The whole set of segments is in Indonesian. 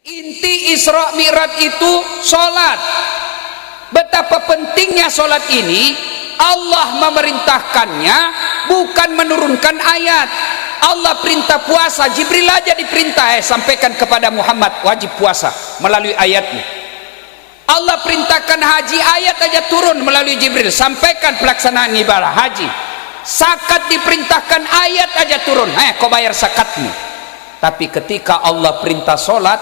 Inti Isra Mi'raj itu sholat. Betapa pentingnya sholat ini. Allah memerintahkannya, bukan menurunkan ayat. Allah perintah puasa, Jibril aja diperintah, sampaikan kepada Muhammad wajib puasa melalui ayatnya. Allah perintahkan haji, ayat aja turun melalui Jibril, sampaikan pelaksanaan ibadah haji. Zakat diperintahkan, ayat aja turun, kau bayar zakatmu. Tapi ketika Allah perintah sholat,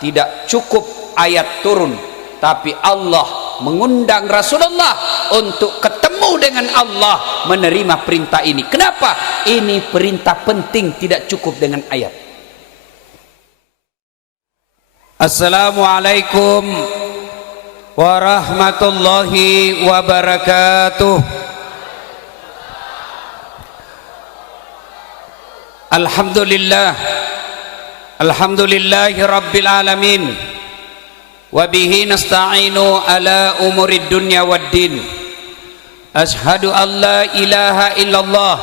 tidak cukup ayat turun, tapi Allah mengundang Rasulullah untuk ketemu dengan Allah, menerima perintah ini. Kenapa? Ini perintah penting, tidak cukup dengan ayat. Assalamualaikum warahmatullahi wabarakatuh. Alhamdulillahi rabbil alamin. Wabihi nasta'inu ala umurid dunya waddin. Ashhadu an la ilaha illallah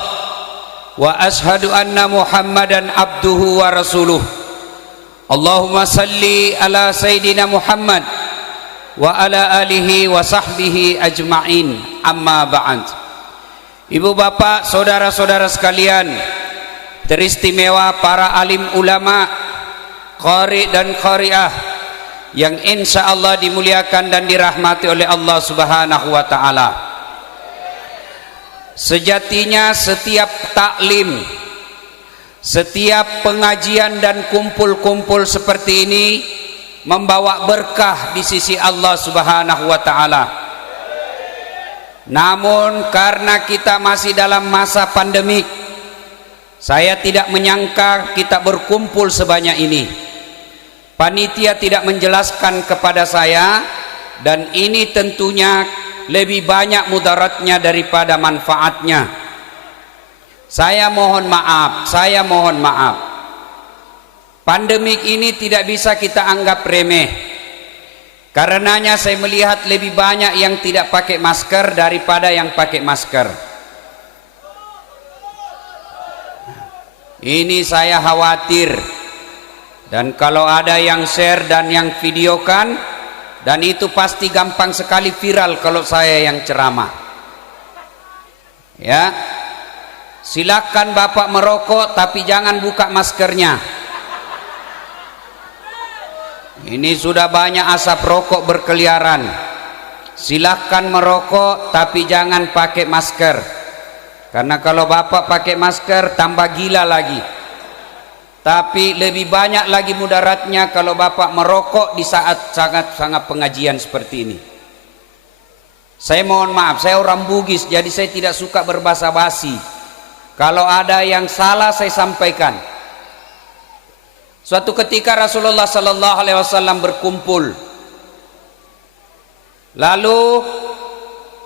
wa ashhadu anna Muhammadan abduhu wa rasuluh. Allahumma salli ala Sayyidina Muhammad wa ala alihi wa sahbihi ajma'in. Amma ba'd. Ibu bapak, saudara-saudara sekalian, teristimewa para alim ulama, qari dan qari'ah yang insya Allah dimuliakan dan dirahmati oleh Allah Subhanahu wa ta'ala. Sejatinya setiap taklim, setiap pengajian dan kumpul-kumpul seperti ini membawa berkah di sisi Allah Subhanahu wa ta'ala. Namun karena kita masih dalam masa pandemik, saya tidak menyangka kita berkumpul sebanyak ini. Panitia tidak menjelaskan kepada saya, dan ini tentunya lebih banyak mudaratnya daripada manfaatnya. Saya mohon maaf. Pandemik ini tidak bisa kita anggap remeh. Karenanya saya melihat lebih banyak yang tidak pakai masker daripada yang pakai masker. Ini saya khawatir. Dan kalau ada yang share dan yang videokan, dan itu pasti gampang sekali viral kalau saya yang ceramah. Ya, silakan bapak merokok, tapi jangan buka maskernya. Ini sudah banyak asap rokok berkeliaran. Silakan merokok, tapi jangan pakai masker. Karena kalau bapak pakai masker, tambah gila lagi. Tapi lebih banyak lagi mudaratnya kalau bapak merokok di saat sangat-sangat pengajian seperti ini. Saya mohon maaf, saya orang Bugis, jadi saya tidak suka berbasa basi. Kalau ada yang salah saya sampaikan. Suatu ketika Rasulullah sallallahu alaihi wasallam berkumpul. Lalu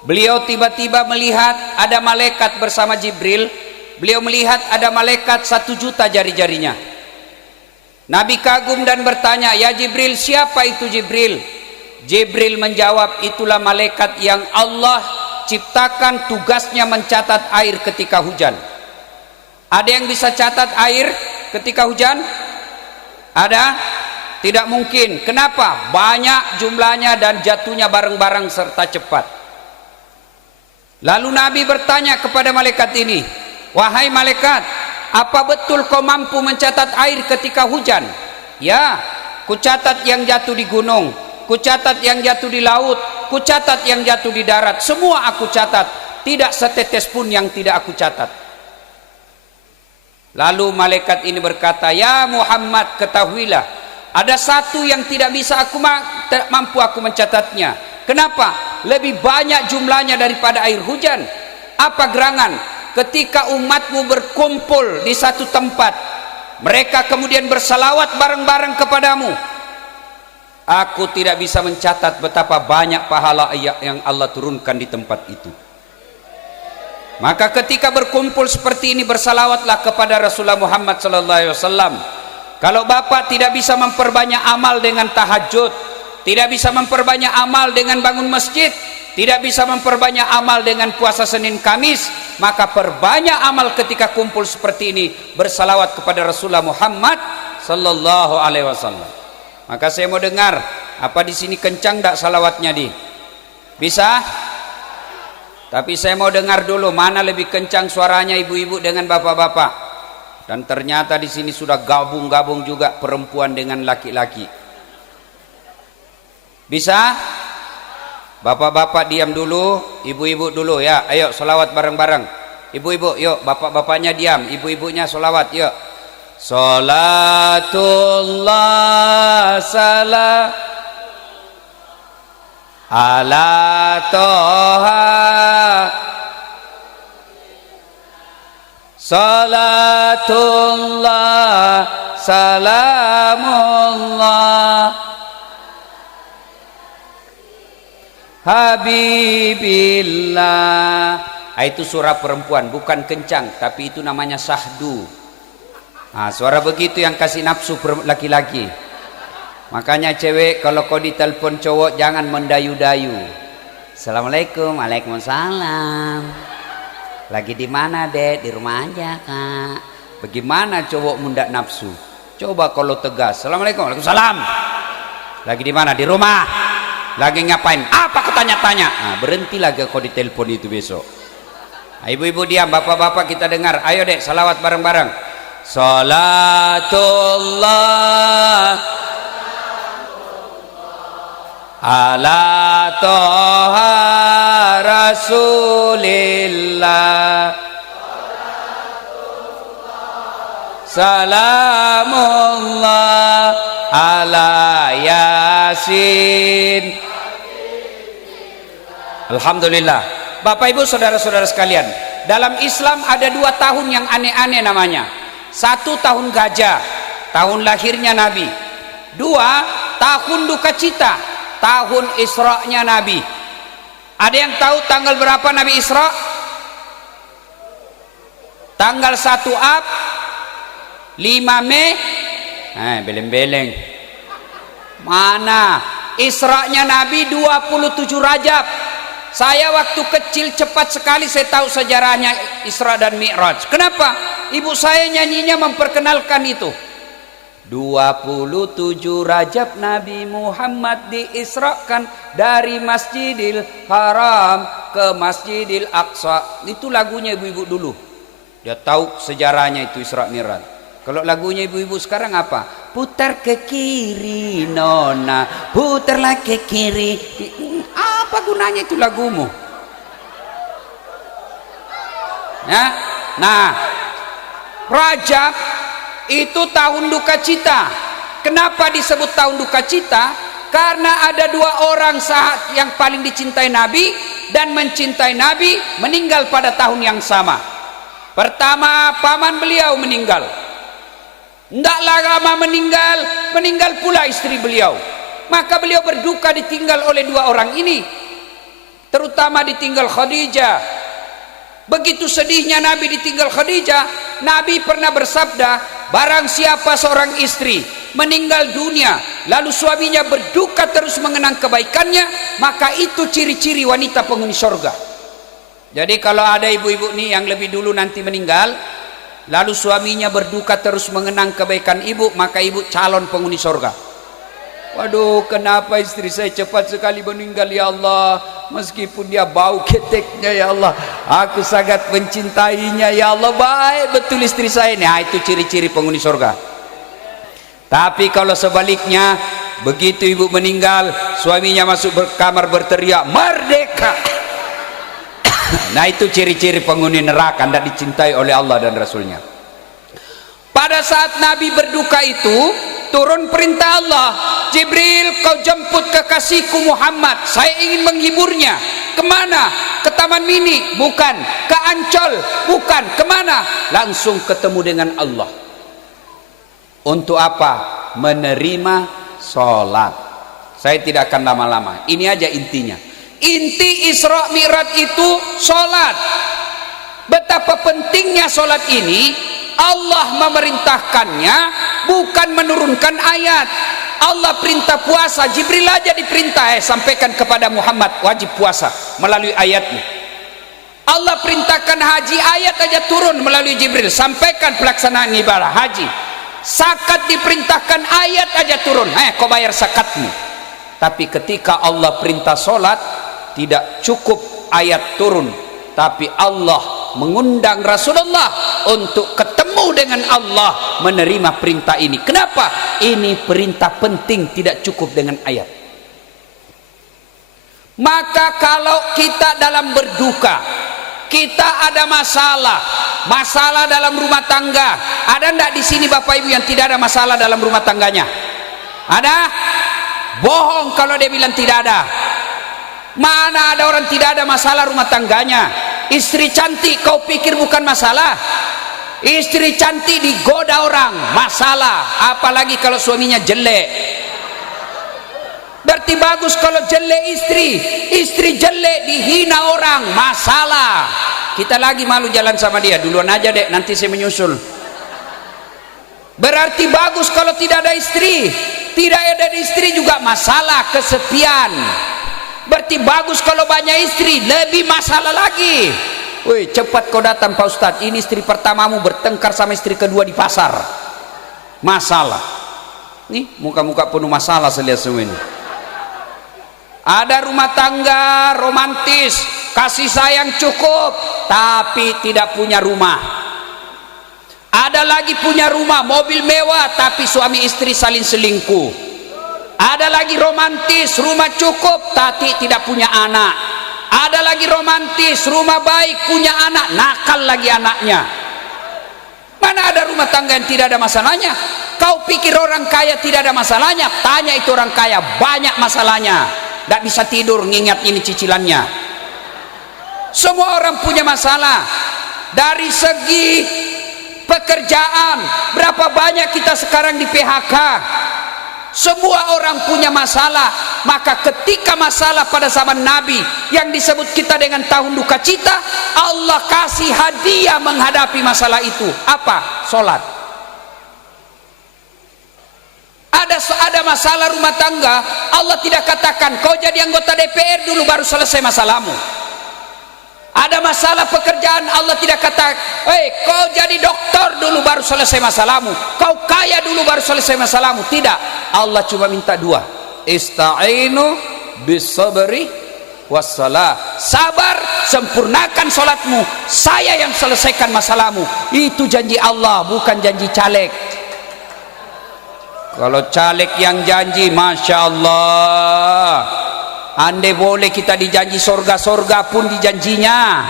beliau tiba-tiba melihat ada malaikat bersama Jibril. Beliau melihat ada malaikat 1 juta jari-jarinya. Nabi kagum dan bertanya, "Ya Jibril, siapa itu Jibril?" Jibril menjawab, "Itulah malaikat yang Allah ciptakan, tugasnya mencatat air ketika hujan." Ada yang bisa catat air ketika hujan? Ada? Tidak mungkin. Kenapa? Banyak jumlahnya dan jatuhnya bareng-bareng serta cepat. Lalu Nabi bertanya kepada malaikat ini, "Wahai malaikat, apa betul kau mampu mencatat air ketika hujan?" "Ya, kucatat yang jatuh di gunung, kucatat yang jatuh di laut, kucatat yang jatuh di darat, semua aku catat, tidak setetes pun yang tidak aku catat." Lalu malaikat ini berkata, "Ya Muhammad, ketahuilah, ada satu yang tidak bisa mampu aku mencatatnya." "Kenapa?" "Lebih banyak jumlahnya daripada air hujan." "Apa gerangan?" "Ketika umatmu berkumpul di satu tempat, mereka kemudian bersalawat bareng-bareng kepadamu, aku tidak bisa mencatat betapa banyak pahala yang Allah turunkan di tempat itu." Maka ketika berkumpul seperti ini, bersalawatlah kepada Rasulullah Muhammad sallallahu alaihi wasallam. Kalau bapak tidak bisa memperbanyak amal dengan tahajud, tidak bisa memperbanyak amal dengan bangun masjid, tidak bisa memperbanyak amal dengan puasa Senin Kamis, maka perbanyak amal ketika kumpul seperti ini, bersalawat kepada Rasulullah Muhammad sallallahu alaihi wasallam. Maka saya mau dengar, apa di sini kencang tak salawatnya di? Bisa? Tapi saya mau dengar dulu mana lebih kencang suaranya ibu-ibu dengan bapak-bapak. Dan ternyata di sini sudah gabung-gabung juga perempuan dengan laki-laki. Bisa? Bapak-bapak diam dulu, ibu-ibu dulu ya. Ayo salawat bareng-bareng. Ibu-ibu, yuk, bapak-bapaknya diam, ibu-ibunya salawat, yuk. Salatullah salam ala toha, salatullah salamullah habibillah. Itu suara perempuan, bukan kencang, tapi itu namanya sahdu. Nah, suara begitu yang kasih nafsu laki-laki. Makanya cewek kalau kau ditelepon cowok jangan mendayu-dayu. Assalamualaikum, waalaikumsalam. Lagi di mana dek? Di rumah aja kak. Bagaimana cowok mundak nafsu? Coba kalau tegas. Assalamualaikum, waalaikumsalam. Lagi di mana? Di rumah. Lagi ngapain? Apa kau tanya-tanya? Nah, berhentilah kau ditelepon itu besok. Nah, ibu-ibu diam, bapak-bapak kita dengar. Ayo dek, salawat bareng-bareng. Salatullah ala toha rasulillah, salamullah ala yasin. Alhamdulillah. Bapak ibu saudara-saudara sekalian, dalam Islam ada 2 tahun yang aneh-aneh namanya. 1 tahun gajah, tahun lahirnya Nabi. 2 tahun duka cita, tahun Isra-nya Nabi. Ada yang tahu tanggal berapa Nabi Isra? Tanggal 1 Ab, 5 Mei. Beleng-beleng. Mana? Isra-nya Nabi 27 Rajab. Saya waktu kecil cepat sekali saya tahu sejarahnya Isra dan Mi'raj. Kenapa? Ibu saya nyanyinya memperkenalkan itu. 27 Rajab Nabi Muhammad diisrakan dari Masjidil Haram ke Masjidil Aqsa. Itu lagunya ibu-ibu dulu. Dia tahu sejarahnya itu Isra Mi'raj. Kalau lagunya ibu-ibu sekarang apa? Putar ke kiri nona, putarlah ke kiri. Apa gunanya itu lagumu? Ya? Nah, Rajab itu tahun duka cita. Kenapa disebut tahun duka cita? Karena ada 2 orang sahabat yang paling dicintai Nabi dan mencintai Nabi meninggal pada tahun yang sama. Pertama, paman beliau meninggal. Tidaklah lama meninggal pula istri beliau. Maka beliau berduka ditinggal oleh 2 orang ini. Terutama ditinggal Khadijah. Begitu sedihnya Nabi ditinggal Khadijah, Nabi pernah bersabda, barang siapa seorang istri meninggal dunia lalu suaminya berduka terus mengenang kebaikannya, maka itu ciri-ciri wanita penghuni surga. Jadi kalau ada ibu-ibu nih yang lebih dulu nanti meninggal lalu suaminya berduka terus mengenang kebaikan ibu, maka ibu calon penghuni surga. Waduh, kenapa istri saya cepat sekali meninggal ya Allah, meskipun dia bau keteknya ya Allah, aku sangat mencintainya ya Allah, baik betul istri saya ini. Nah, itu ciri-ciri penghuni surga. Tapi kalau sebaliknya, begitu ibu meninggal suaminya masuk kamar berteriak merdeka. Nah, itu ciri-ciri penghuni neraka, tidak dicintai oleh Allah dan Rasulnya. Pada saat Nabi berduka itu turun perintah Allah, Jibril, kau jemput kekasihku Muhammad, saya ingin menghiburnya. Kemana? Ke Taman Mini? Bukan. Ke Ancol? Bukan. Kemana? Langsung ketemu dengan Allah. Untuk apa? Menerima sholat. Saya tidak akan lama-lama, ini aja intinya. Inti Isra Mi'raj itu sholat. Betapa pentingnya sholat ini. Allah memerintahkannya, bukan menurunkan ayat. Allah perintah puasa, Jibril aja diperintah sampaikan kepada Muhammad wajib puasa melalui ayatnya. Allah perintahkan haji, ayat aja turun melalui Jibril, sampaikan pelaksanaan ibadah haji. Zakat diperintahkan, ayat aja turun, kau bayar zakatmu. Tapi ketika Allah perintah solat, tidak cukup ayat turun, tapi Allah mengundang Rasulullah untuk ketemu dengan Allah, menerima perintah ini. Kenapa? Ini perintah penting, tidak cukup dengan ayat. Maka kalau kita dalam berduka, kita ada masalah dalam rumah tangga. Ada ndak di sini Bapak Ibu yang tidak ada masalah dalam rumah tangganya? Ada? Bohong kalau dia bilang tidak ada. Mana ada orang tidak ada masalah rumah tangganya? Istri cantik kau pikir bukan masalah? Istri cantik digoda orang, masalah. Apalagi kalau suaminya jelek. Berarti bagus kalau jelek istri jelek dihina orang, masalah. Kita lagi malu jalan sama dia, duluan aja dek, nanti saya menyusul. Berarti bagus kalau tidak ada istri. Tidak ada istri juga masalah, kesepian. Berarti bagus kalau banyak istri, lebih masalah lagi. Woi, cepat kau datang Pak Ustadz, ini istri pertamamu bertengkar sama istri kedua di pasar, masalah. Nih muka-muka penuh masalah saya lihat semua ini. Ada rumah tangga romantis, kasih sayang cukup, tapi tidak punya rumah. Ada lagi punya rumah, mobil mewah, tapi suami istri saling selingkuh. Ada lagi romantis, rumah cukup, tapi tidak punya anak. Ada lagi romantis, rumah baik, punya anak, nakal lagi anaknya. Mana ada rumah tangga yang tidak ada masalahnya? Kau pikir orang kaya tidak ada masalahnya? Tanya itu orang kaya, banyak masalahnya. Tidak bisa tidur ngingat ini cicilannya. Semua orang punya masalah. Dari segi pekerjaan, berapa banyak kita sekarang di PHK? Semua orang punya masalah. Maka ketika masalah pada zaman Nabi yang disebut kita dengan tahun duka cita, Allah kasih hadiah menghadapi masalah itu. Apa? Sholat. Ada masalah rumah tangga, Allah tidak katakan kau jadi anggota DPR dulu baru selesai masalahmu. Ada masalah pekerjaan, Allah tidak kata, kau jadi dokter dulu baru selesai masalahmu, kau kaya dulu baru selesai masalahmu. Tidak, Allah cuma minta dua, ista'inu bisabri wassalah. Sabar, sempurnakan sholatmu, saya yang selesaikan masalahmu. Itu janji Allah, bukan janji caleg. Kalau caleg yang janji, Masya Allah, andai boleh kita dijanji sorga-sorga pun dijanjinya.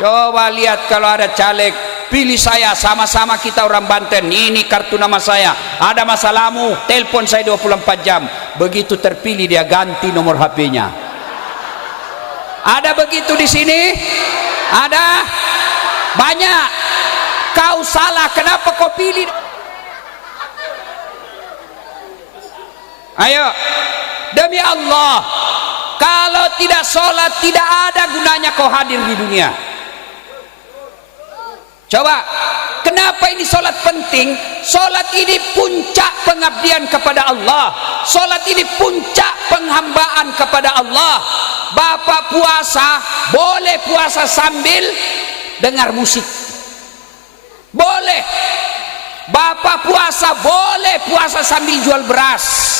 Coba lihat kalau ada caleg, pilih saya, sama-sama kita orang Banten, ini kartu nama saya, ada masalahmu, telepon saya 24 jam. Begitu terpilih dia ganti nomor HP-nya. Ada begitu di sini? Ada? Banyak. Kau salah, kenapa kau pilih? Ayo, demi Allah, kalau tidak sholat tidak ada gunanya kau hadir di dunia. Coba, kenapa ini sholat penting? Sholat ini puncak pengabdian kepada Allah. Sholat ini puncak penghambaan kepada Allah. Bapak puasa, boleh puasa sambil dengar musik, boleh. Bapak puasa, boleh puasa sambil jual beras.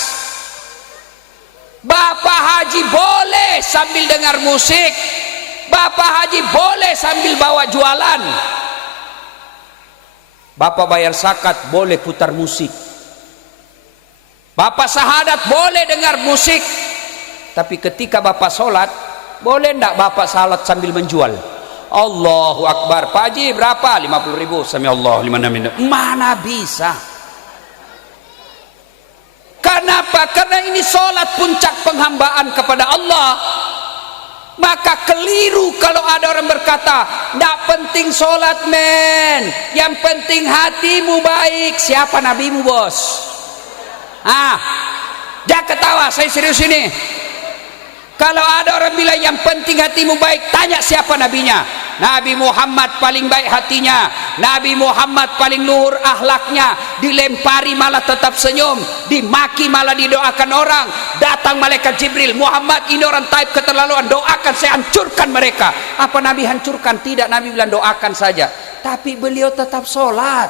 Bapak haji boleh sambil dengar musik. Bapak haji boleh sambil bawa jualan. Bapak bayar zakat boleh putar musik. Bapak syahadat boleh dengar musik. Tapi ketika Bapak sholat, boleh ndak Bapak salat sambil menjual? Allahu Akbar, Pak Haji berapa? 50.000. Sami Allah liman hamidah. Mana bisa? Kenapa? Karena ini sholat puncak penghambaan kepada Allah. Maka keliru kalau ada orang berkata, tidak penting sholat men, yang penting hatimu baik. Siapa nabimu bos? Jangan ketawa, saya serius ini. Kalau ada orang bilang yang penting hatimu baik, tanya siapa nabinya. Nabi Muhammad paling baik hatinya, Nabi Muhammad paling luhur akhlaknya, dilempari malah tetap senyum, dimaki malah didoakan orang. Datang malaikat Jibril, Muhammad ini orang taib keterlaluan, doakan saya hancurkan mereka. Apa Nabi hancurkan? Tidak, Nabi bilang doakan saja. Tapi beliau tetap sholat.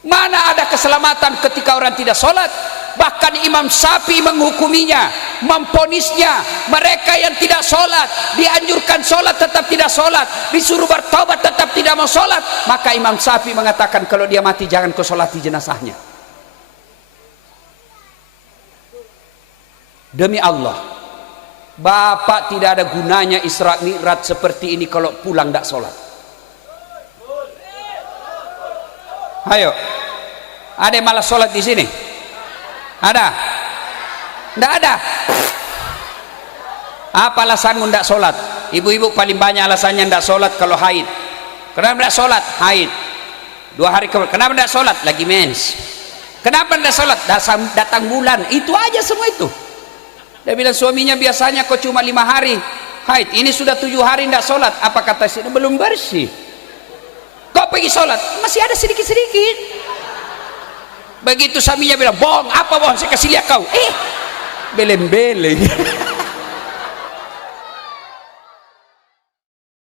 Mana ada keselamatan ketika orang tidak sholat? Bahkan Imam Syafi'i menghukuminya, memponisnya, mereka yang tidak sholat, dianjurkan sholat tetap tidak sholat, disuruh bertobat tetap tidak mau sholat. Maka Imam Syafi'i mengatakan kalau dia mati jangan kau sholati jenazahnya. Demi Allah, Bapak tidak ada gunanya Isra Mi'raj seperti ini kalau pulang tidak sholat. Ayo, ada yang malas sholat di sini? Ada? Tidak ada. Apa alasanmu tidak sholat? Ibu-ibu paling banyak alasannya tidak sholat kalau haid. Kenapa tidak sholat? Haid. 2 hari kemudian. Kenapa tidak sholat? Lagi mens. Kenapa tidak sholat? Datang bulan. Itu aja semua itu. Dia bilang suaminya biasanya kok cuma 5 hari haid. Ini sudah 7 hari tidak sholat. Apa kata istri? Belum bersih. Kau pergi sholat? Masih ada sedikit-sedikit. Begitu suaminya bilang, bohong, apa bohong, saya kasih lihat kau. Beleng-beleng.